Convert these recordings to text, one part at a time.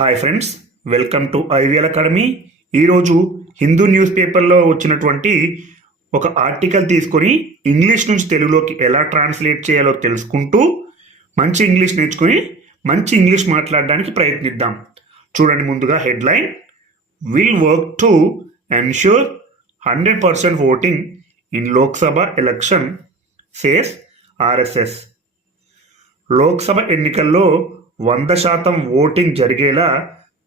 Hi friends welcome to IVL academy. ఈరోజు Hindu news పేపర్లో వచ్చినటువంటి ఒక ఆర్టికల్ తీసుకొని ఇంగ్లీష్ నుంచి తెలుగులోకి ఎలా ట్రాన్స్లేట్ చేయాలో తెలుసుకుంటూ మంచి ఇంగ్లీష్ నేర్చుకుని మంచి ఇంగ్లీష్ మాట్లాడడానికి ప్రయత్నిద్దాం. చూడండి ముందుగా headline. Will work to ensure hundred percent voting in Lok Sabha election says RSS Lok Sabha ఎన్నికల్లో వంద శాతం ఓటింగ్ జరిగేలా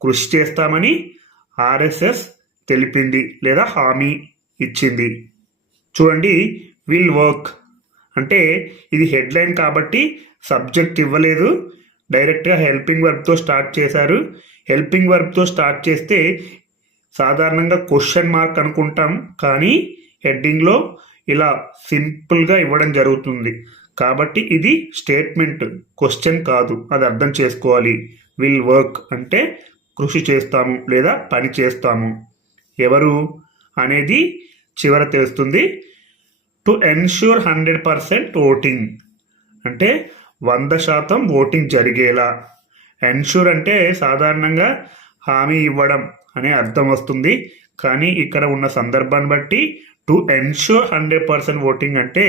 కృషి చేస్తామని ఆర్ఎస్ఎస్ తెలిపింది లేదా హామీ ఇచ్చింది. చూడండి విల్ వర్క్ అంటే ఇది హెడ్లైన్ కాబట్టి సబ్జెక్ట్ ఇవ్వలేదు. డైరెక్ట్గా హెల్పింగ్ వర్బ్తో స్టార్ట్ చేశారు. హెల్పింగ్ వర్బ్తో స్టార్ట్ చేస్తే సాధారణంగా క్వశ్చన్ మార్క్ అనుకుంటాం కానీ హెడ్డింగ్లో ఇలా సింపుల్గా ఇవ్వడం జరుగుతుంది. కాబట్టి ఇది స్టేట్మెంట్ క్వశ్చన్ కాదు. అది అర్థం చేసుకోవాలి. విల్ వర్క్ అంటే కృషి చేస్తాము లేదా పని చేస్తాము. ఎవరు అనేది చివర తెలుస్తుంది. To ensure hundred percent voting అంటే వంద శాతం ఓటింగ్ జరిగేలా. ఎన్ష్యూర్ అంటే సాధారణంగా హామీ ఇవ్వడం అనే అర్థం వస్తుంది. కానీ ఇక్కడ ఉన్న సందర్భాన్ని బట్టి to ensure hundred percent voting అంటే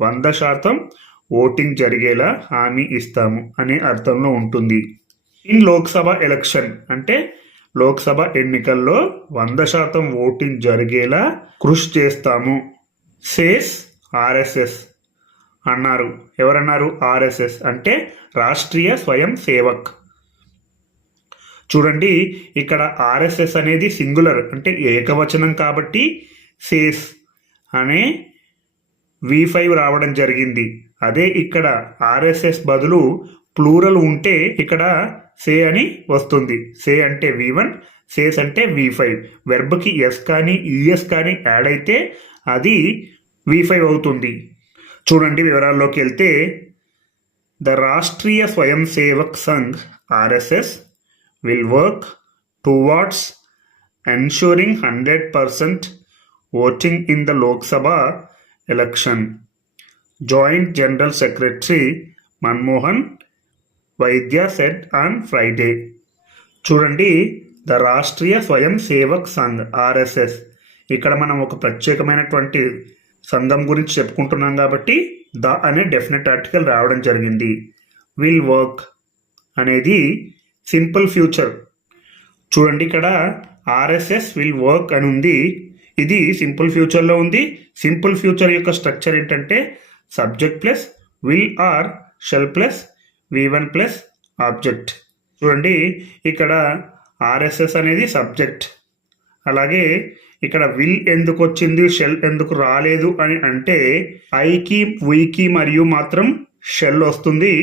వంద శాతం ఓటింగ్ జరిగేలా హామీ ఇస్తాము అనే అర్థంలో ఉంటుంది. ఇన్ లోక్సభ ఎలక్షన్ అంటే లోక్సభ ఎన్నికల్లో వంద శాతం ఓటింగ్ జరిగేలా కృషి చేస్తాము. సేస్ ఆర్ఎస్ఎస్ అన్నారు. ఎవరన్నారు? ఆర్ఎస్ఎస్ అంటే రాష్ట్రీయ స్వయం సేవక్. చూడండి ఇక్కడ ఆర్ఎస్ఎస్ అనేది సింగులర్ అంటే ఏకవచనం కాబట్టి సేస్ అనే వి ఫైవ్ రావడం జరిగింది. అదే ఇక్కడ ఆర్ఎస్ఎస్ బదులు ప్లూరల్ ఉంటే ఇక్కడ సే అని వస్తుంది. సే అంటే వి వన్ సేస్ అంటే వి ఫైవ్ వెర్బ్కి ఎస్ కానీ ఈఎస్ కానీ యాడ్ అయితే అది వి ఫైవ్ అవుతుంది. చూడండి వివరాల్లోకి వెళ్తే the Rashtriya Swayamsevak Sangh RSS will work towards ensuring hundred percent voting in the Lok Sabha election joint general secretary Manmohan Vaidya said on Friday చూడండి ద రాష్ట్రీయ స్వయం సేవక్ సంఘ్ ఆర్ఎస్ఎస్. ఇక్కడ మనం ఒక ప్రత్యేకమైనటువంటి సంఘం గురించి చెప్పుకుంటున్నాం కాబట్టి ద అనే డెఫినెట్ ఆర్టికల్ రావడం జరిగింది. విల్ వర్క్ అనేది సింపుల్ ఫ్యూచర్ చూడండి ఇక్కడ ఆర్ఎస్ఎస్ విల్ వర్క్ అని ఉంది. ఇది సింపుల్ ఫ్యూచర్లో ఉంది. సింపుల్ ఫ్యూచర్ యొక్క స్ట్రక్చర్ ఏంటంటే subject plus will or shall plus V one plus object. చూడండి ఇక్కడ ఆర్ఎస్ఎస్ అనేది సబ్జెక్ట్. అలాగే ఇక్కడ విల్ ఎందుకు వచ్చింది షెల్ ఎందుకు రాలేదు అని అంటే ఐకి వీకి మరియు మాత్రం షెల్ వస్తుంది.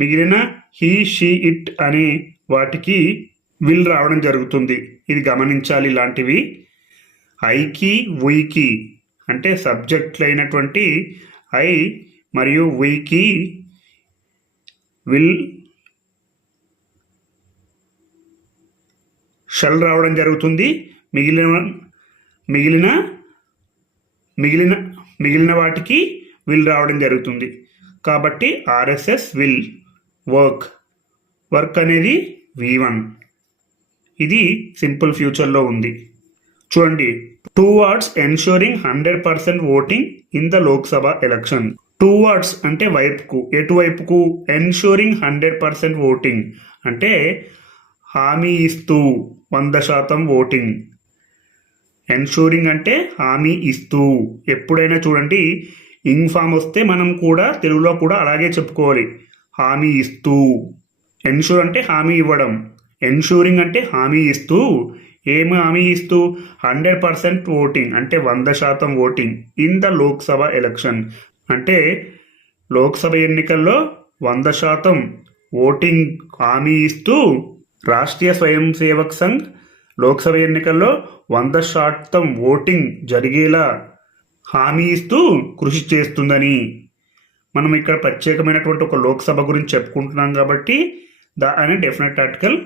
మిగిలిన హీ షీ ఇట్ అని వాటికి విల్ రావడం జరుగుతుంది. ఇది గమనించాలి ఇలాంటివి. ఐకి వీకి అంటే సబ్జెక్ట్లు అయినటువంటి ఐ మరియు వీకి విల్ షెల్ రావడం జరుగుతుంది. మిగిలిన మిగిలిన మిగిలిన మిగిలిన వాటికి విల్ రావడం జరుగుతుంది. కాబట్టి ఆర్ఎస్ఎస్ విల్ వర్క్. వర్క్ అనేది వి వన్. ఇది సింపుల్ ఫ్యూచర్లో ఉంది. చూడండి. Towards ensuring hundred percent voting in the Lok Sabha election towards అంటే వైపుకు. ఎటువైపుకు ఎన్షూరింగ్ హండ్రెడ్ పర్సెంట్ ఓటింగ్ అంటే హామీ ఇస్తూ వంద శాతం ఓటింగ్ ఎన్షూరింగ్ అంటే హామీ ఇస్తూ. ఎప్పుడైనా చూడండి. ఇంగ్ ఫామ్ వస్తే మనం కూడా తెలుగులో కూడా అలాగే చెప్పుకోవాలి. హామీ ఇస్తూ. ఎన్షూర్ అంటే హామీ ఇవ్వడం. ఎన్షూరింగ్ అంటే హామీ ఇస్తూ. ఏమి హామీ ఇస్తూ? హండ్రెడ్ పర్సెంట్ ఓటింగ్ అంటే వంద శాతం voting in the Lok Sabha election. అంటే లోక్సభ ఎన్నికల్లో వంద శాతం ఓటింగ్ హామీ ఇస్తూ రాష్ట్రీయ స్వయం సేవక్ సంఘ్ లోక్సభ ఎన్నికల్లో వంద శాతం ఓటింగ్ జరిగేలా హామీ ఇస్తూ కృషి చేస్తుందని మనం ఇక్కడ ప్రత్యేకమైనటువంటి ఒక లోక్సభ గురించి చెప్పుకుంటున్నాం కాబట్టి ద అనే డెఫినెట్ ఆర్టికల్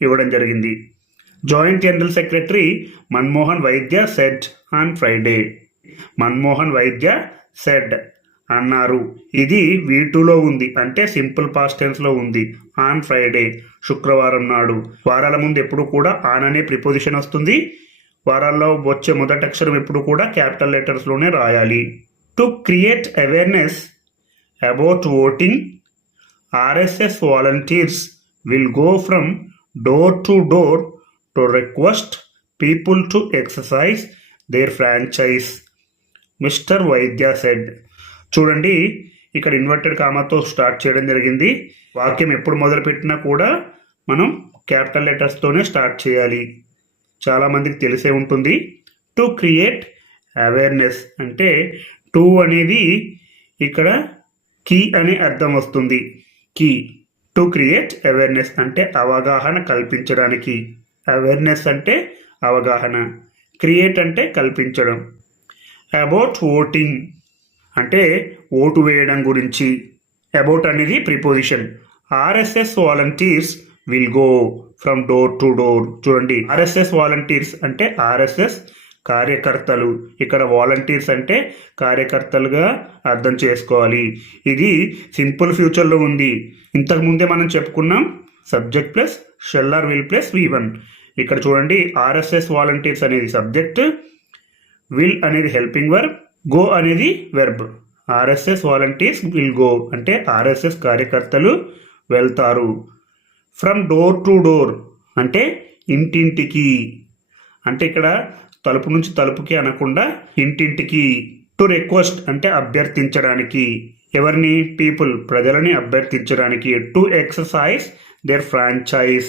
ఇవ్వడం జరిగింది. జాయింట్ జనరల్ సెక్రటరీ మన్మోహన్ వైద్య సెడ్ ఆన్ ఫ్రైడే మన్మోహన్ వైద్య సెడ్ అన్నారు. ఇది వీటూలో ఉంది అంటే సింపుల్ పాస్ట్ టెన్స్లో ఉంది. ఆన్ ఫ్రైడే శుక్రవారం నాడు. వారాల ముందు ఎప్పుడు కూడా ఆన్ అనే ప్రిపోజిషన్ వస్తుంది. వారాల్లో వచ్చే మొదటి అక్షరం ఎప్పుడు కూడా క్యాపిటల్ లెటర్స్లోనే రాయాలి. To create awareness about voting RSS volunteers will go from door to door to request people to exercise their franchise mister Vaidya said చూడండి ఇక్కడ ఇన్వర్టెడ్ కామాతో స్టార్ట్ చేయడం జరిగింది. వాక్యం ఎప్పుడు మొదలుపెట్టినా కూడా మనం క్యాపిటల్ లెటర్స్తోనే స్టార్ట్ చేయాలి. చాలామందికి తెలిసే ఉంటుంది. టు క్రియేట్ అవేర్నెస్ అంటే టు అనేది ఇక్కడ కీ అనే అర్థం వస్తుంది. కీ టు క్రియేట్ అవేర్నెస్ అంటే అవగాహన కల్పించడానికి. అవేర్నెస్ అంటే అవగాహన. క్రియేట్ అంటే కల్పించడం. అబౌట్ ఓటింగ్ అంటే ఓటు వేయడం గురించి. అబౌట్ అనేది preposition RSS volunteers will go from door to door చూడండి ఆర్ఎస్ఎస్ వాలంటీర్స్ అంటే ఆర్ఎస్ఎస్ కార్యకర్తలు. ఇక్కడ వాలంటీర్స్ అంటే కార్యకర్తలుగా అర్థం చేసుకోవాలి. ఇది సింపుల్ ఫ్యూచర్లో ఉంది. ఇంతకు ముందే మనం చెప్పుకున్నాం subject plus shall or will plus V one. ఇక్కడ చూడండి ఆర్ఎస్ఎస్ వాలంటీర్స్ అనేది సబ్జెక్ట్ విల్ అనేది హెల్పింగ్ వర్బ్ గో అనేది verb. RSS volunteers will go అంటే ఆర్ఎస్ఎస్ కార్యకర్తలు వెళ్తారు. ఫ్రమ్ డోర్ టు డోర్ అంటే ఇంటింటికి. అంటే ఇక్కడ తలుపు నుంచి తలుపుకి అనకుండా ఇంటింటికి. టు రిక్వెస్ట్ అంటే అభ్యర్థించడానికి. ఎవరిని? పీపుల్ ప్రజలని అభ్యర్థించడానికి. టు ఎక్సర్సైజ్ దేర్ ఫ్రాంచైజ్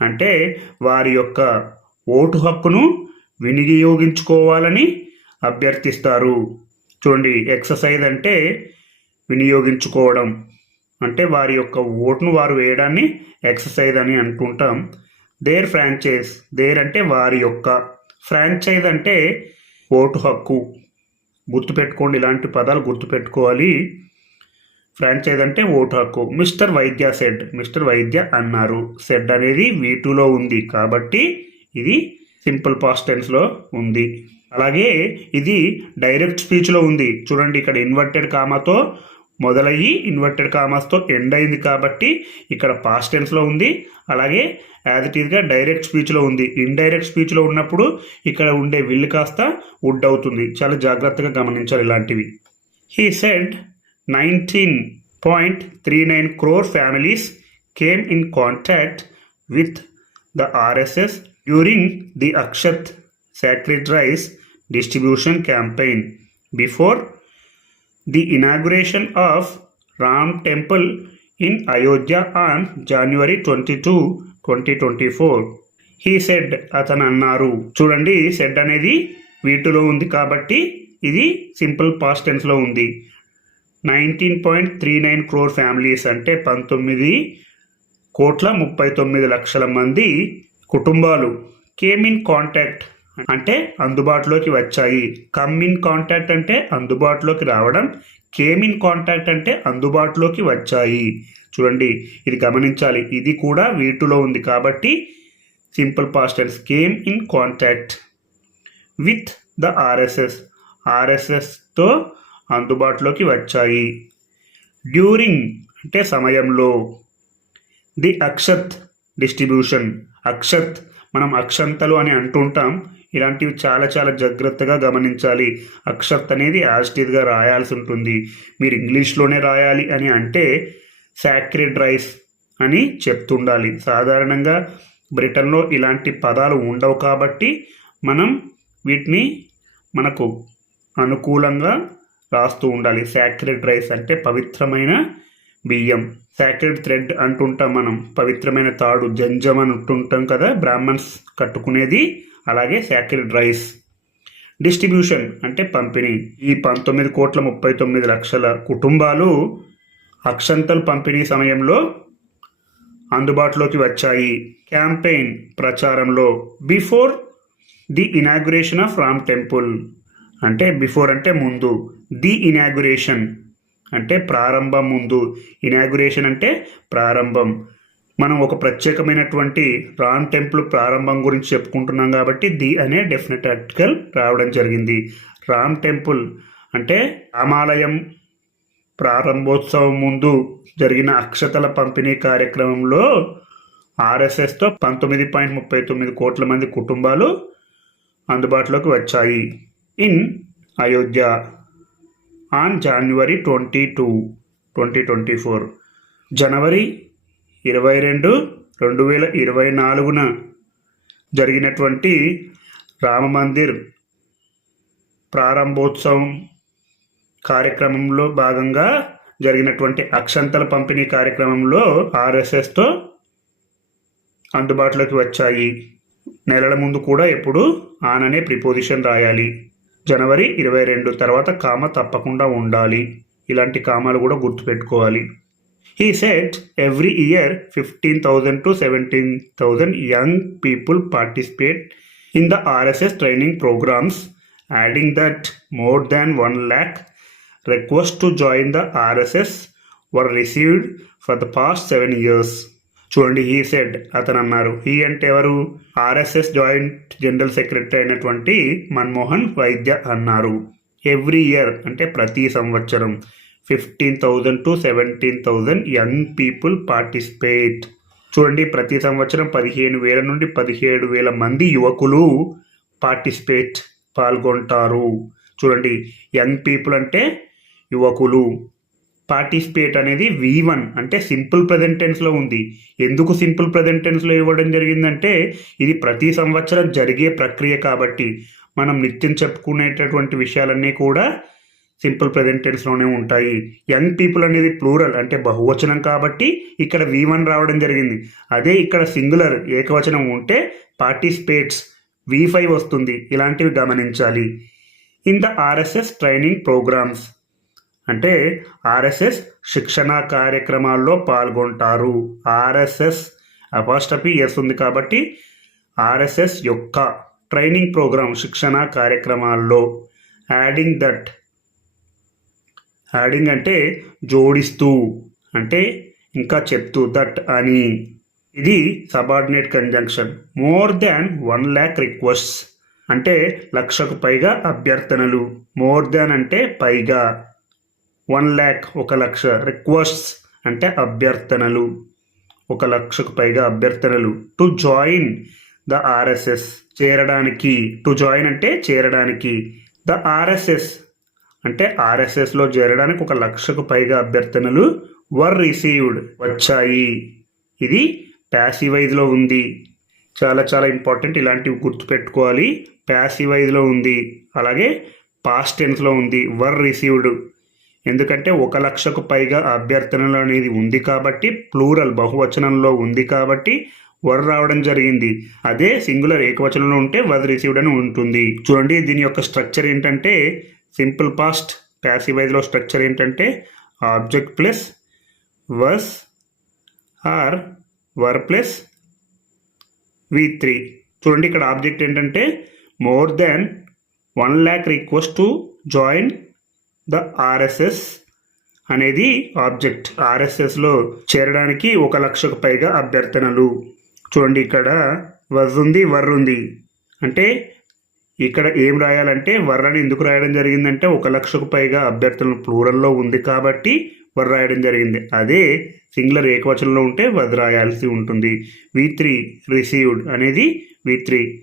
అంటే వారి యొక్క ఓటు హక్కును వినియోగించుకోవాలని అభ్యర్థిస్తారు. చూడండి ఎక్సర్సైజ్ అంటే వినియోగించుకోవడం. అంటే వారి యొక్క ఓటును వారు వేయడాన్ని ఎక్సర్సైజ్ అని అంటుంటాం. దేర్ ఫ్రాంచైజ్ దేర్ అంటే వారి యొక్క ఫ్రాంచైజ్ అంటే ఓటు హక్కు. గుర్తుపెట్టుకోండి ఇలాంటి పదాలు గుర్తుపెట్టుకోవాలి. ఫ్రాంచైజ్ అంటే ఓటు హక్కు. Mister Vaidya said. మిస్టర్ వైద్య అన్నారు. సెడ్ అనేది వీటులో ఉంది. కాబట్టి ఇది సింపుల్ పాస్ట్ టెన్స్లో ఉంది. అలాగే ఇది డైరెక్ట్ స్పీచ్లో ఉంది. చూడండి ఇక్కడ ఇన్వర్టెడ్ కామాతో మొదలయ్యి ఇన్వర్టెడ్ కామాస్తో ఎండ్ అయింది కాబట్టి ఇక్కడ పాస్ట్ టెన్స్లో ఉంది. అలాగే యాజ్ ఇట్ ఈస్గా డైరెక్ట్ స్పీచ్లో ఉంది. ఇండైరెక్ట్ స్పీచ్లో ఉన్నప్పుడు ఇక్కడ ఉండే విల్ కాస్త వుడ్ అవుతుంది. చాలా జాగ్రత్తగా గమనించాలి ఇలాంటివి. He said nineteen point three nine crore families came in contact with the RSS during the Akshat సాటివైట్ rice distribution campaign before the campaign of Ram temple in Ayodhya Temple in Ayodhya on January 22, 2024. He said అతను అన్నారు చూడండి said అనేది వీటిలో ఉంది కాబట్టి ఇది simple past టెన్స్లో ఉంది nineteen point three nine crore families అంటే పంతొమ్మిది కోట్ల ముప్పై తొమ్మిది లక్షల మంది కుటుంబాలు. కేమ్ ఇన్ కాంటాక్ట్ అంటే అందుబాటులోకి వచ్చాయి. కమ్ ఇన్ కాంటాక్ట్ అంటే అందుబాటులోకి రావడం. కేమ్ ఇన్ కాంటాక్ట్ అంటే అందుబాటులోకి వచ్చాయి. చూడండి ఇది గమనించాలి. ఇది కూడా వీటిలో ఉంది కాబట్టి simple pastors came in contact with the RSS ఆర్ఎస్ఎస్తో అందుబాటులోకి వచ్చాయి. డ్యూరింగ్ అంటే సమయంలో. The Akshat distribution. అక్షత్ మనం అక్షంతలు అని అంటుంటాం. ఇలాంటివి చాలా చాలా జాగ్రత్తగా గమనించాలి. అక్షత్ అనేది యాజిటీవ్గా రాయాల్సి ఉంటుంది. మీరు ఇంగ్లీష్లోనే రాయాలి అని అంటే సాక్రెడ్ రైస్ అని చెప్తుండాలి. సాధారణంగా బ్రిటన్లో ఇలాంటి పదాలు ఉండవు కాబట్టి మనం వీటిని మనకు అనుకూలంగా రాస్తూ ఉండాలి. సాక్రెడ్ రైస్ అంటే పవిత్రమైన బియ్యం. సాక్రెడ్ థ్రెడ్ అంటుంటాం మనం. పవిత్రమైన తాడు జంజం అని అంటుంటాం కదా బ్రాహ్మణ్స్ కట్టుకునేది. అలాగే సాక్రెడ్ రైస్ డిస్ట్రిబ్యూషన్ అంటే పంపిణీ. ఈ పంతొమ్మిది కోట్ల ముప్పై తొమ్మిది లక్షల కుటుంబాలు అక్షంతలు పంపిణీ సమయంలో అందుబాటులోకి వచ్చాయి. క్యాంపెయిన్ ప్రచారంలో. Before the inauguration of Ram temple అంటే బిఫోర్ అంటే ముందు. ది ఇనాగ్యురేషన్ అంటే ప్రారంభం ముందు. ఇనాగ్యురేషన్ అంటే ప్రారంభం. మనం ఒక ప్రత్యేకమైనటువంటి రామ్ టెంపుల్ ప్రారంభం గురించి చెప్పుకుంటున్నాం కాబట్టి ది అనే డెఫినెట్ ఆర్టికల్ రావడం జరిగింది. రామ్ టెంపుల్ అంటే రామాలయం ప్రారంభోత్సవం ముందు జరిగిన అక్షతల పంపిణీ కార్యక్రమంలో ఆర్ఎస్ఎస్తో పంతొమ్మిది పాయింట్ ముప్పై తొమ్మిది కోట్ల మంది కుటుంబాలు అందుబాటులోకి వచ్చాయి. In Ayodhya. On January twenty two twenty twenty four జనవరి ఇరవై రెండు రెండు వేల ఇరవై నాలుగున జరిగినటువంటి రామ మందిర్ ప్రారంభోత్సవం కార్యక్రమంలో భాగంగా జరిగినటువంటి అక్షంతల పంపిణీ కార్యక్రమంలో ఆర్ఎస్ఎస్తో అందుబాటులోకి వచ్చాయి. నెలల ముందు కూడా ఎప్పుడు ఆన్ అనే ప్రిపోజిషన్ రాయాలి. జనవరి ఇరవై రెండు తర్వాత కామ తప్పకుండా ఉండాలి. ఇలాంటి కామాలు కూడా గుర్తుపెట్టుకోవాలి. He said every year fifteen thousand to seventeen thousand young people participate in the RSS training programmes adding that more than one lakh request to join the RSS were received for the past seven years చూడండి he said అతను అన్నారు ఈ అంటే ఎవరు? RSS joint general secretary అయినటువంటి మన్మోహన్ వైద్య అన్నారు. Every year అంటే ప్రతి సంవత్సరం fifteen thousand to seventeen thousand young people participate చూడండి ప్రతి సంవత్సరం పదిహేను వేల నుండి పదిహేడు వేల మంది యువకులు పార్టిసిపేట్ పాల్గొంటారు. చూడండి యంగ్ పీపుల్ అంటే యువకులు. పార్టిసిపేట్ అనేది వి వన్ అంటే సింపుల్ ప్రజెంట్ టెన్స్లో ఉంది. ఎందుకు సింపుల్ ప్రజెంట్ టెన్స్లో ఇవ్వడం జరిగిందంటే ఇది ప్రతి సంవత్సరం జరిగే ప్రక్రియ కాబట్టి. మనం నిత్యం చెప్పుకునేటటువంటి విషయాలన్నీ కూడా సింపుల్ ప్రజెంట్ టెన్స్లోనే ఉంటాయి. యంగ్ పీపుల్ అనేది ప్లూరల్ అంటే బహువచనం కాబట్టి ఇక్కడ వి వన్ రావడం జరిగింది. అదే ఇక్కడ సింగులర్ ఏకవచనం ఉంటే పార్టిసిపేట్స్ వి ఫైవ్ వస్తుంది. ఇలాంటివి గమనించాలి. In the RSS training programmes అంటే ఆర్ఎస్ఎస్ శిక్షణ కార్యక్రమాల్లో పాల్గొంటారు. ఆర్ఎస్ఎస్ అపాస్టపి ఎస్ ఉంది కాబట్టి ఆర్ఎస్ఎస్ యొక్క ట్రైనింగ్ ప్రోగ్రాం శిక్షణ కార్యక్రమాల్లో. Adding that. యాడింగ్ అంటే జోడిస్తూ అంటే ఇంకా చెప్తూ దట్ అని. ఇది subordinate conjunction. More than one lakh requests అంటే లక్షకు పైగా అభ్యర్థనలు. మోర్ దాన్ అంటే పైగా. వన్ ల్యాక్ ఒక లక్ష రిక్వెస్ట్స్ అంటే అభ్యర్థనలు. ఒక లక్షకు పైగా అభ్యర్థనలు. టు జాయిన్ ద ఆర్ఎస్ఎస్ చేరడానికి టు జాయిన్ అంటే చేరడానికి. ద ఆర్ఎస్ఎస్ అంటే ఆర్ఎస్ఎస్లో చేరడానికి ఒక లక్షకు పైగా అభ్యర్థనలు వర్ రిసీవ్డ్ వచ్చాయి. ఇది ప్యాసివైజ్లో ఉంది. చాలా చాలా ఇంపార్టెంట్ ఇలాంటివి గుర్తుపెట్టుకోవాలి. ప్యాసివైజ్లో ఉంది. అలాగే పాస్ట్ టెన్స్లో ఉంది. Were received. ఎందుకంటే ఒక లక్షకు పైగా అభ్యర్థనలు అనేది ఉంది కాబట్టి ప్లూరల్ బహువచనంలో ఉంది కాబట్టి వర్ రావడం జరిగింది. అదే సింగులర్ ఏకవచనంలో ఉంటే వర్ రిసీవ్డ్ అని ఉంటుంది. చూడండి దీని యొక్క స్ట్రక్చర్ ఏంటంటే సింపుల్ పాస్ట్ ప్యాసివైజ్లో స్ట్రక్చర్ ఏంటంటే object plus was or were plus V three. చూడండి ఇక్కడ ఆబ్జెక్ట్ ఏంటంటే more than one lakh request to join the RSS అనేది ఆబ్జెక్ట్. ఆర్ఎస్ఎస్లో చేరడానికి ఒక లక్షకు పైగా అభ్యర్థనలు. చూడండి ఇక్కడ వజ్ ఉంది వర్ ఉంది. అంటే ఇక్కడ ఏం రాయాలంటే వర్ అని ఎందుకు రాయడం జరిగిందంటే ఒక లక్షకు పైగా అభ్యర్థులను ప్లూరల్లో ఉంది కాబట్టి వర్ రాయడం జరిగింది. అదే సింగులర్ ఏకవచనంలో ఉంటే వద్ రాయాల్సి ఉంటుంది. వి త్రీ రిసీవ్డ్ అనేది V three.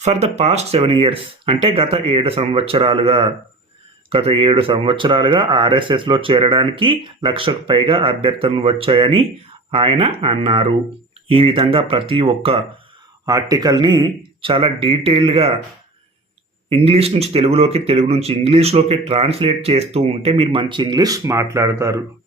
For the past seven years అంటే గత ఏడు సంవత్సరాలుగా గత ఏడు సంవత్సరాలుగా ఆర్ఎస్ఎస్లో చేరడానికి లక్షకు పైగా అభ్యర్థనలు వచ్చాయని ఆయన అన్నారు. ఈ విధంగా ప్రతి ఒక్క ఆర్టికల్ని చాలా డీటెయిల్గా ఇంగ్లీష్ నుంచి తెలుగులోకి తెలుగు నుంచి ఇంగ్లీష్లోకి ట్రాన్స్లేట్ చేస్తూ ఉంటే మీరు మంచి ఇంగ్లీష్ మాట్లాడతారు.